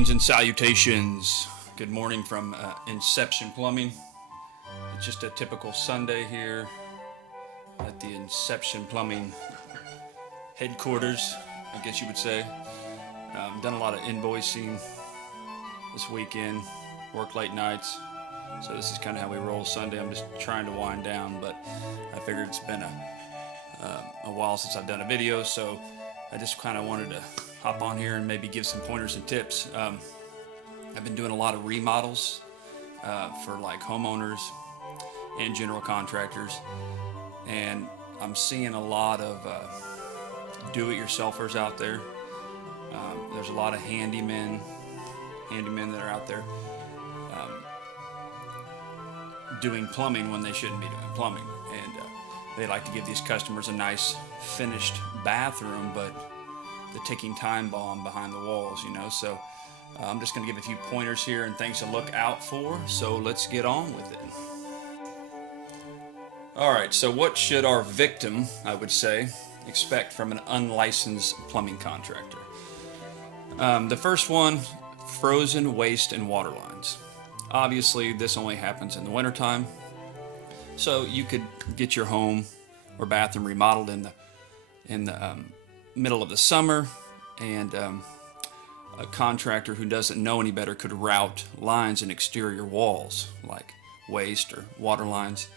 Greetings and salutations. Good morning from Inception Plumbing. It's just a typical Sunday here at the Inception Plumbing headquarters, I guess you would say. Done a lot of invoicing this weekend, work late nights, so this is kind of how we roll Sunday. I'm just trying to wind down, but I figured it's been a while since I've done a video, so I just kind of wanted to hop on here and maybe give some pointers and tips. I've been doing a lot of remodels for like homeowners and general contractors, and I'm seeing a lot of do-it-yourselfers out there. There's a lot of handymen that are out there doing plumbing when they shouldn't be doing plumbing, and they like to give these customers a nice finished bathroom, but the ticking time bomb behind the walls, you know. So I'm just going to give a few pointers here and things to look out for, so let's get on with it. Alright, so what should our victim, I would say, expect from an unlicensed plumbing contractor? The first one, frozen waste and water lines. Obviously this only happens in the wintertime, so you could get your home or bathroom remodeled in the middle of the summer, and a contractor who doesn't know any better could route lines in exterior walls like waste or water lines,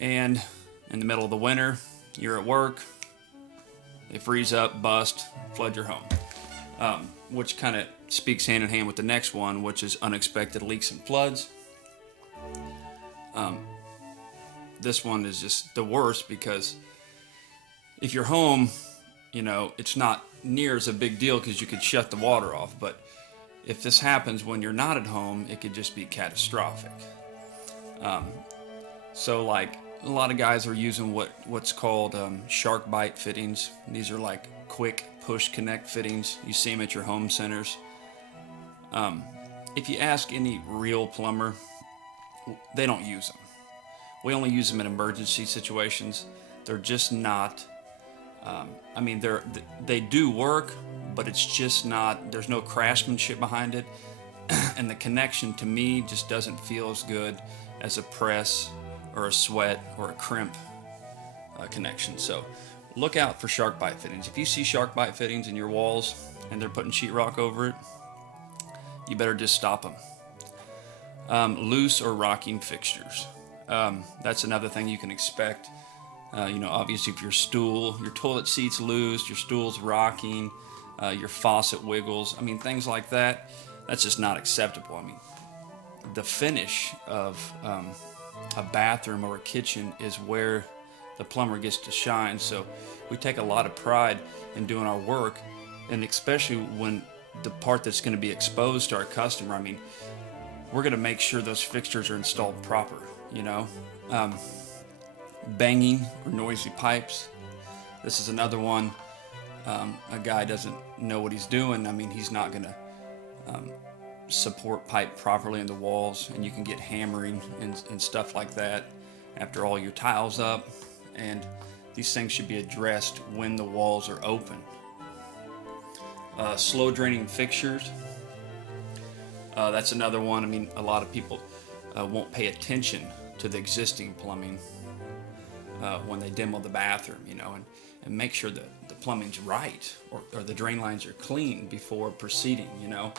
and in the middle of the winter you're at work, they freeze up, bust, flood your home, which kind of speaks hand in hand with the next one, which is unexpected leaks and floods. This one is just the worst, because if you're home, you know, it's not near as a big deal because you could shut the water off, but if this happens when you're not at home, it could just be catastrophic. So like a lot of guys are using what's called shark bite fittings. These are like quick push connect fittings. You see them at your home centers. If you ask any real plumber, they don't use them. We only use them in emergency situations. They're just not, I mean, they do work, but it's just not, there's no craftsmanship behind it, and the connection to me just doesn't feel as good as a press or a sweat or a crimp connection. So look out for shark bite fittings. If you see shark bite fittings in your walls and they're putting sheetrock over it, you better just stop them. Loose or rocking fixtures. That's another thing you can expect. You know, obviously if your toilet seat's loose, your stool's rocking, your faucet wiggles, I mean, things like that, that's just not acceptable. I mean, the finish of a bathroom or a kitchen is where the plumber gets to shine. So we take a lot of pride in doing our work, and especially when the part that's going to be exposed to our customer, I mean, we're going to make sure those fixtures are installed proper, you know. Banging or noisy pipes. This is another one. A guy doesn't know what he's doing. I mean, he's not going to support pipe properly in the walls, and you can get hammering and stuff like that after all your tiles up, and these things should be addressed when the walls are open. Slow draining fixtures. That's another one. I mean, a lot of people won't pay attention to the existing plumbing when they demo the bathroom, you know, and make sure that the plumbing's right, or the drain lines are clean before proceeding, you know.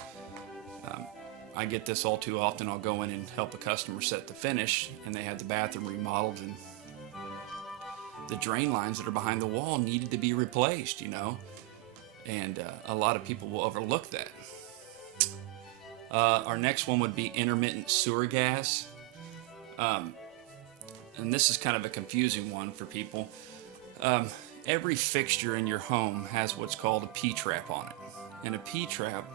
I get this all too often. I'll go in and help a customer set the finish, and they have the bathroom remodeled, and the drain lines that are behind the wall needed to be replaced, you know, and a lot of people will overlook that. Our next one would be intermittent sewer gas. And this is kind of a confusing one for people. Every fixture in your home has what's called a P-trap on it. And a P-trap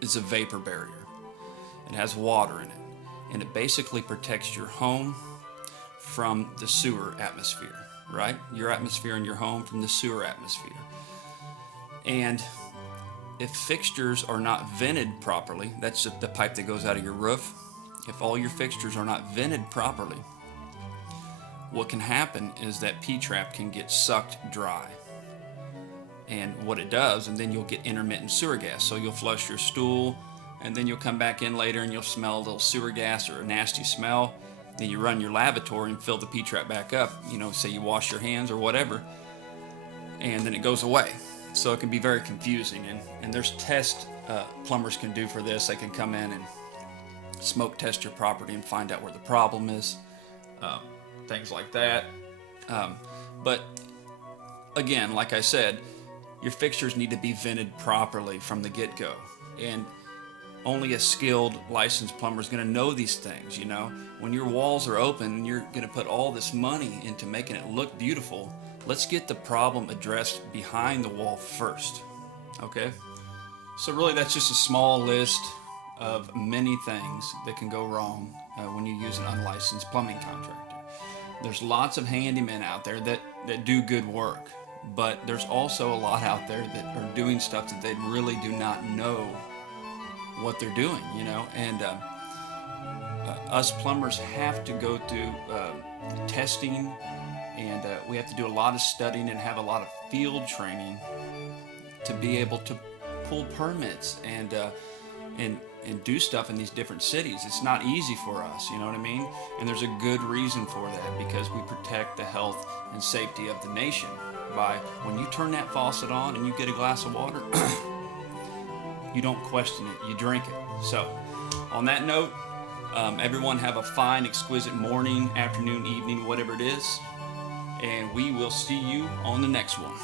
is a vapor barrier. It has water in it. And it basically protects your home from the sewer atmosphere, right? Your atmosphere in your home from the sewer atmosphere. And if fixtures are not vented properly, that's the pipe that goes out of your roof. If all your fixtures are not vented properly, what can happen is that P-trap can get sucked dry. and what it does, and then you'll get intermittent sewer gas. So you'll flush your stool, and then you'll come back in later and you'll smell a little sewer gas or a nasty smell. Then you run your lavatory and fill the P-trap back up, say you wash your hands or whatever, and then it goes away. So it can be very confusing, and there's tests plumbers can do for this. They can come in and smoke test your property and find out where the problem is, things like that. But again, like I said, your fixtures need to be vented properly from the get-go, and only a skilled, licensed plumber is going to know these things. When your walls are open and you're going to put all this money into making it look beautiful, let's get the problem addressed behind the wall first. Okay? So really, that's just a small list of many things that can go wrong when you use an unlicensed plumbing contractor. There's lots of handymen out there that do good work, but there's also a lot out there that are doing stuff that they really do not know what they're doing, and us plumbers have to go through testing, and we have to do a lot of studying and have a lot of field training to be able to pull permits and do stuff in these different cities. It's not easy for us, you know what I mean? And there's a good reason for that, because we protect the health and safety of the nation by, when you turn that faucet on and you get a glass of water, you don't question it, you drink it. So, on that note, everyone have a fine, exquisite morning, afternoon, evening, whatever it is, and we will see you on the next one.